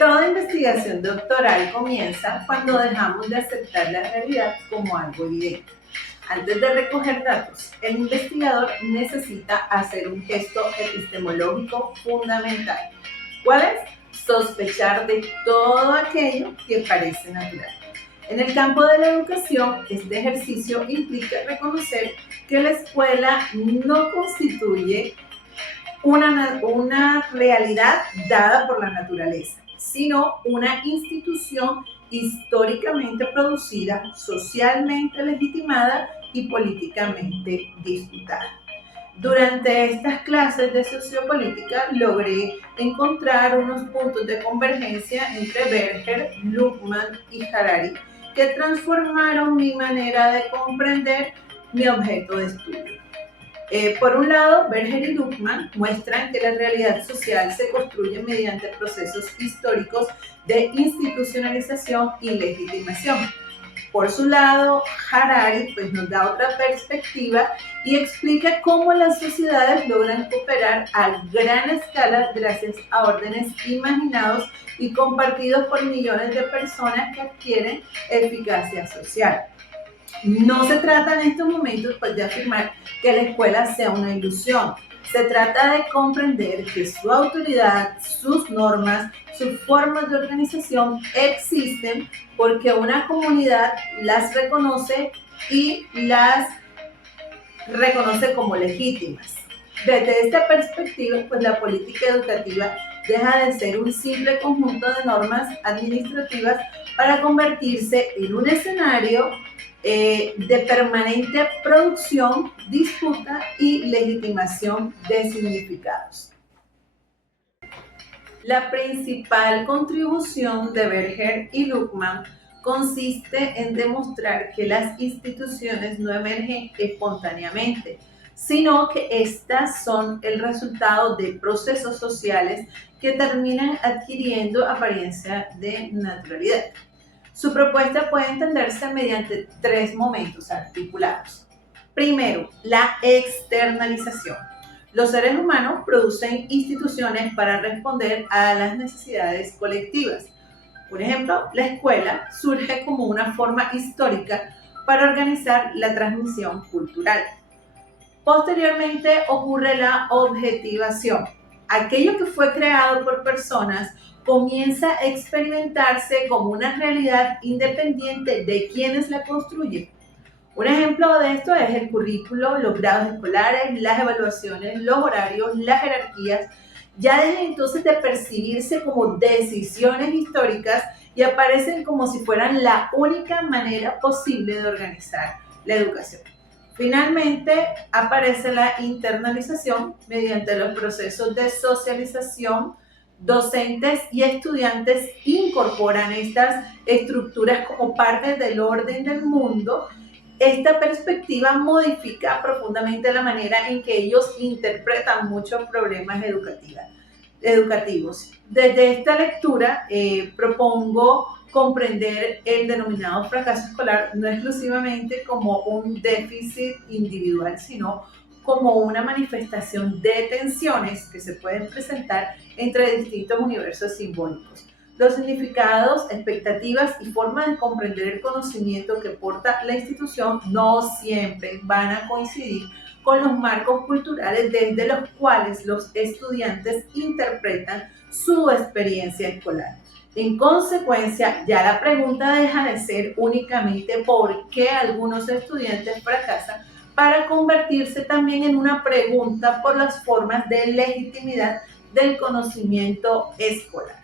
Toda investigación doctoral comienza cuando dejamos de aceptar la realidad como algo evidente. Antes de recoger datos, el investigador necesita hacer un gesto epistemológico fundamental. ¿Cuál es? Sospechar de todo aquello que parece natural. En el campo de la educación, este ejercicio implica reconocer que la escuela no constituye una realidad dada por la naturaleza, sino una institución históricamente producida, socialmente legitimada y políticamente disputada. Durante estas clases de sociopolítica logré encontrar unos puntos de convergencia entre Berger, Luhmann y Harari que transformaron mi manera de comprender mi objeto de estudio. Por un lado, Berger y Luhmann muestran que la realidad social se construye mediante procesos históricos de institucionalización y legitimación. Por su lado, Harari nos da otra perspectiva y explica cómo las sociedades logran cooperar a gran escala gracias a órdenes imaginados y compartidos por millones de personas que adquieren eficacia social. No se trata en estos momentos de afirmar que la escuela sea una ilusión. Se trata de comprender que su autoridad, sus normas, sus formas de organización existen porque una comunidad las reconoce y las reconoce como legítimas. Desde esta perspectiva, la política educativa deja de ser un simple conjunto de normas administrativas para convertirse en un escenario de permanente producción, disputa y legitimación de significados. La principal contribución de Berger y Luhmann consiste en demostrar que las instituciones no emergen espontáneamente, sino que éstas son el resultado de procesos sociales que terminan adquiriendo apariencia de naturalidad. Su propuesta puede entenderse mediante tres momentos articulados. Primero, la externalización. Los seres humanos producen instituciones para responder a las necesidades colectivas. Por ejemplo, la escuela surge como una forma histórica para organizar la transmisión cultural. Posteriormente ocurre la objetivación. Aquello que fue creado por personas comienza a experimentarse como una realidad independiente de quienes la construyen. Un ejemplo de esto es el currículo, los grados escolares, las evaluaciones, los horarios, las jerarquías. Ya dejan entonces de percibirse como decisiones históricas y aparecen como si fueran la única manera posible de organizar la educación. Finalmente, aparece la internalización mediante los procesos de socialización. Docentes y estudiantes incorporan estas estructuras como parte del orden del mundo. Esta perspectiva modifica profundamente la manera en que ellos interpretan muchos problemas educativos. Desde esta lectura propongo comprender el denominado fracaso escolar no exclusivamente como un déficit individual, sino como una manifestación de tensiones que se pueden presentar entre distintos universos simbólicos. Los significados, expectativas y formas de comprender el conocimiento que porta la institución no siempre van a coincidir con los marcos culturales desde los cuales los estudiantes interpretan su experiencia escolar. En consecuencia, ya la pregunta deja de ser únicamente por qué algunos estudiantes fracasan para convertirse también en una pregunta por las formas de legitimidad del conocimiento escolar.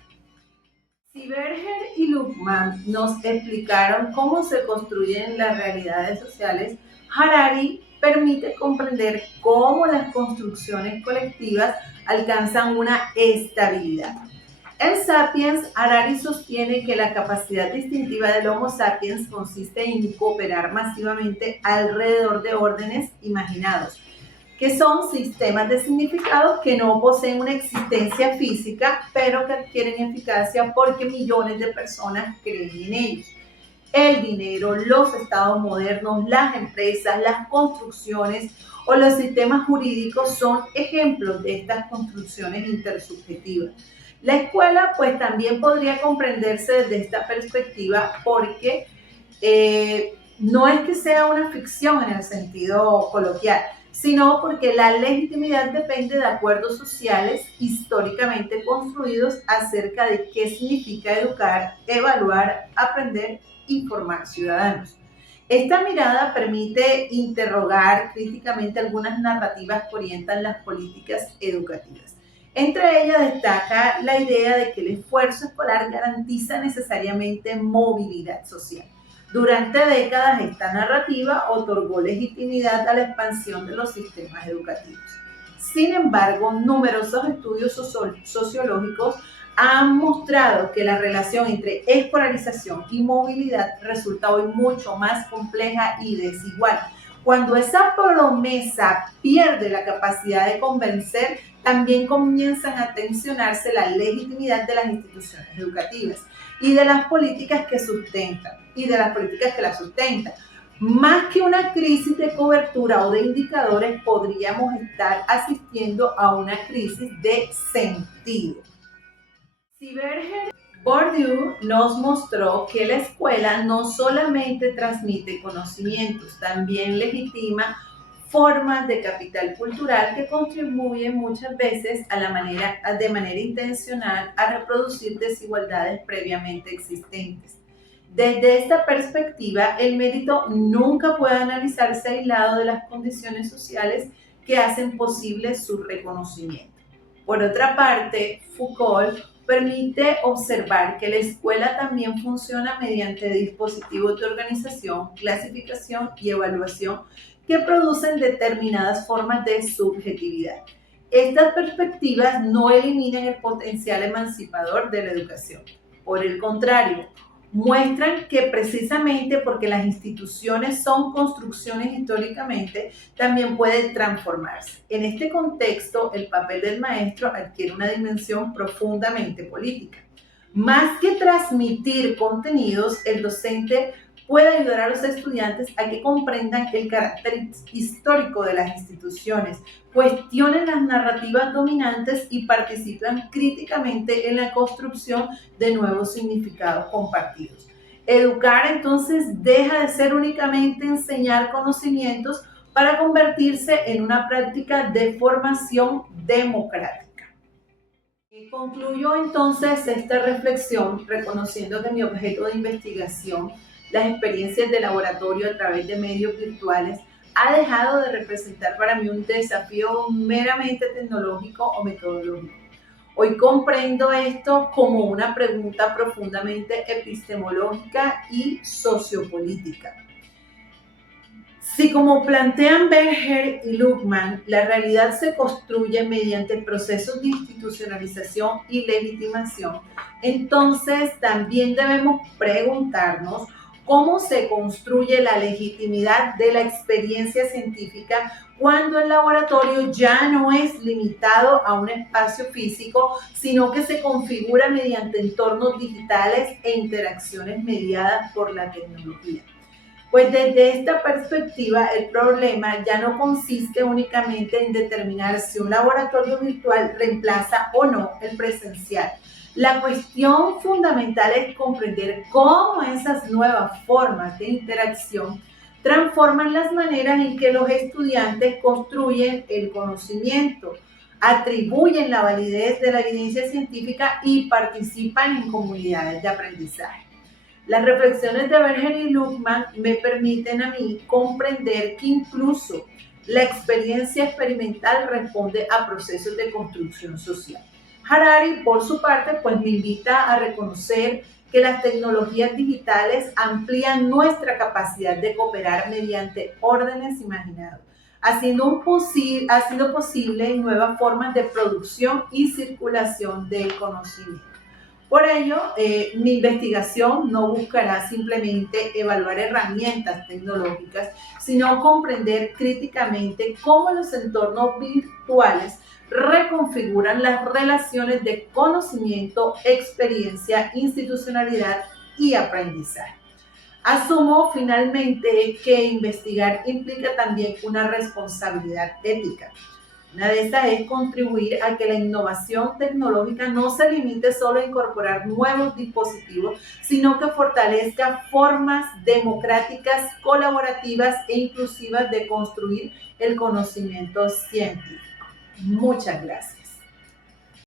Si Berger y Luhmann nos explicaron cómo se construyen las realidades sociales, Harari permite comprender cómo las construcciones colectivas alcanzan una estabilidad. En Sapiens, Harari sostiene que la capacidad distintiva del Homo sapiens consiste en cooperar masivamente alrededor de órdenes imaginados, que son sistemas de significado que no poseen una existencia física, pero que adquieren eficacia porque millones de personas creen en ellos. El dinero, los estados modernos, las empresas, las construcciones o los sistemas jurídicos son ejemplos de estas construcciones intersubjetivas. La escuela pues también podría comprenderse desde esta perspectiva porque no es que sea una ficción en el sentido coloquial, sino porque la legitimidad depende de acuerdos sociales históricamente construidos acerca de qué significa educar, evaluar, aprender y formar ciudadanos. Esta mirada permite interrogar críticamente algunas narrativas que orientan las políticas educativas. Entre ellas destaca la idea de que el esfuerzo escolar garantiza necesariamente movilidad social. Durante décadas, esta narrativa otorgó legitimidad a la expansión de los sistemas educativos. Sin embargo, numerosos estudios sociológicos han mostrado que la relación entre escolarización y movilidad resulta hoy mucho más compleja y desigual. Cuando esa promesa pierde la capacidad de convencer, también comienzan a tensionarse la legitimidad de las instituciones educativas y de las políticas que la sustentan. Más que una crisis de cobertura o de indicadores, podríamos estar asistiendo a una crisis de sentido. Berger Bourdieu nos mostró que la escuela no solamente transmite conocimientos, también legitima formas de capital cultural que contribuyen muchas veces de manera intencional a reproducir desigualdades previamente existentes. Desde esta perspectiva, el mérito nunca puede analizarse aislado de las condiciones sociales que hacen posible su reconocimiento. Por otra parte, Foucault permite observar que la escuela también funciona mediante dispositivos de organización, clasificación y evaluación que producen determinadas formas de subjetividad. Estas perspectivas no eliminan el potencial emancipador de la educación. Por el contrario, muestran que precisamente porque las instituciones son construcciones históricamente, también pueden transformarse. En este contexto, el papel del maestro adquiere una dimensión profundamente política. Más que transmitir contenidos, el docente puede ayudar a los estudiantes a que comprendan el carácter histórico de las instituciones, cuestionen las narrativas dominantes y participan críticamente en la construcción de nuevos significados compartidos. Educar entonces deja de ser únicamente enseñar conocimientos para convertirse en una práctica de formación democrática. Concluyo entonces esta reflexión reconociendo que mi objeto de investigación, las experiencias de laboratorio a través de medios virtuales, ha dejado de representar para mí un desafío meramente tecnológico o metodológico. Hoy comprendo esto como una pregunta profundamente epistemológica y sociopolítica. Si, como plantean Berger y Luhmann, la realidad se construye mediante procesos de institucionalización y legitimación, entonces también debemos preguntarnos cómo se construye la legitimidad de la experiencia científica cuando el laboratorio ya no es limitado a un espacio físico, sino que se configura mediante entornos digitales e interacciones mediadas por la tecnología. Pues desde esta perspectiva, el problema ya no consiste únicamente en determinar si un laboratorio virtual reemplaza o no el presencial. La cuestión fundamental es comprender cómo esas nuevas formas de interacción transforman las maneras en que los estudiantes construyen el conocimiento, atribuyen la validez de la evidencia científica y participan en comunidades de aprendizaje. Las reflexiones de Berger y Luhmann me permiten a mí comprender que incluso la experiencia experimental responde a procesos de construcción social. Harari, por su parte, pues me invita a reconocer que las tecnologías digitales amplían nuestra capacidad de cooperar mediante órdenes imaginados, haciendo posible nuevas formas de producción y circulación del conocimiento. Por ello, mi investigación no buscará simplemente evaluar herramientas tecnológicas, sino comprender críticamente cómo los entornos virtuales reconfiguran las relaciones de conocimiento, experiencia, institucionalidad y aprendizaje. Asumo finalmente que investigar implica también una responsabilidad ética. Una de estas es contribuir a que la innovación tecnológica no se limite solo a incorporar nuevos dispositivos, sino que fortalezca formas democráticas, colaborativas e inclusivas de construir el conocimiento científico. Muchas gracias.